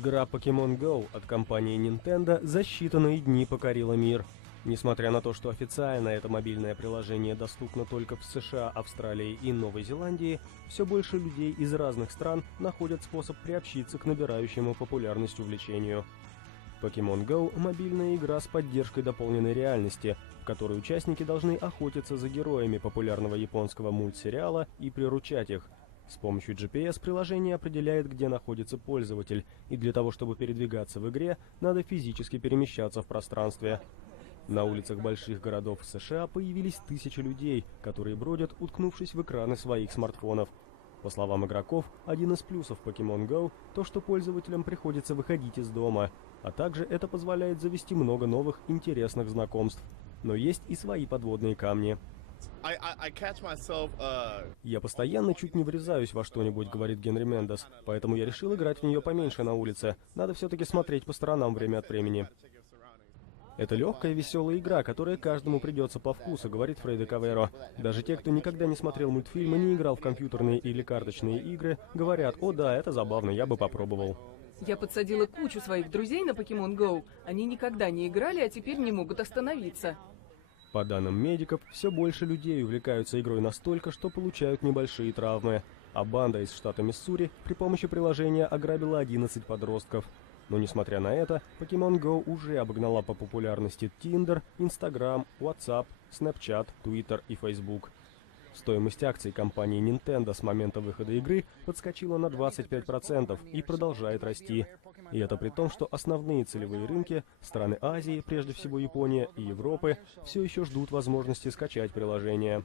Игра Pokemon Go от компании Nintendo за считанные дни покорила мир. Несмотря на то, что официально это мобильное приложение доступно только в США, Австралии и Новой Зеландии, все больше людей из разных стран находят способ приобщиться к набирающему популярность увлечению. Pokemon Go – мобильная игра с поддержкой дополненной реальности, в которой участники должны охотиться за героями популярного японского мультсериала и приручать их. С помощью GPS приложение определяет, где находится пользователь, и для того, чтобы передвигаться в игре, надо физически перемещаться в пространстве. На улицах больших городов США появились тысячи людей, которые бродят, уткнувшись в экраны своих смартфонов. По словам игроков, один из плюсов Pokemon Go – то, что пользователям приходится выходить из дома, а также это позволяет завести много новых интересных знакомств. Но есть и свои подводные камни. «Я постоянно чуть не врезаюсь во что-нибудь», — говорит Генри Мендес, «поэтому я решил играть в нее поменьше на улице. Надо все-таки смотреть по сторонам время от времени». «Это легкая, веселая игра, которая каждому придется по вкусу», — говорит Фрейдо Каверо. «Даже те, кто никогда не смотрел мультфильмы, не играл в компьютерные или карточные игры, говорят: "О да, это забавно, я бы попробовал". Я подсадила кучу своих друзей на Pokemon Go. Они никогда не играли, а теперь не могут остановиться». По данным медиков, все больше людей увлекаются игрой настолько, что получают небольшие травмы. А банда из штата Миссури при помощи приложения ограбила 11 подростков. Но несмотря на это, Pokemon Go уже обогнала по популярности Tinder, Instagram, WhatsApp, Snapchat, Twitter и Facebook. Стоимость акций компании Nintendo с момента выхода игры подскочила на 25% и продолжает расти. И это при том, что основные целевые рынки, страны Азии, прежде всего Япония и Европы, все еще ждут возможности скачать приложение.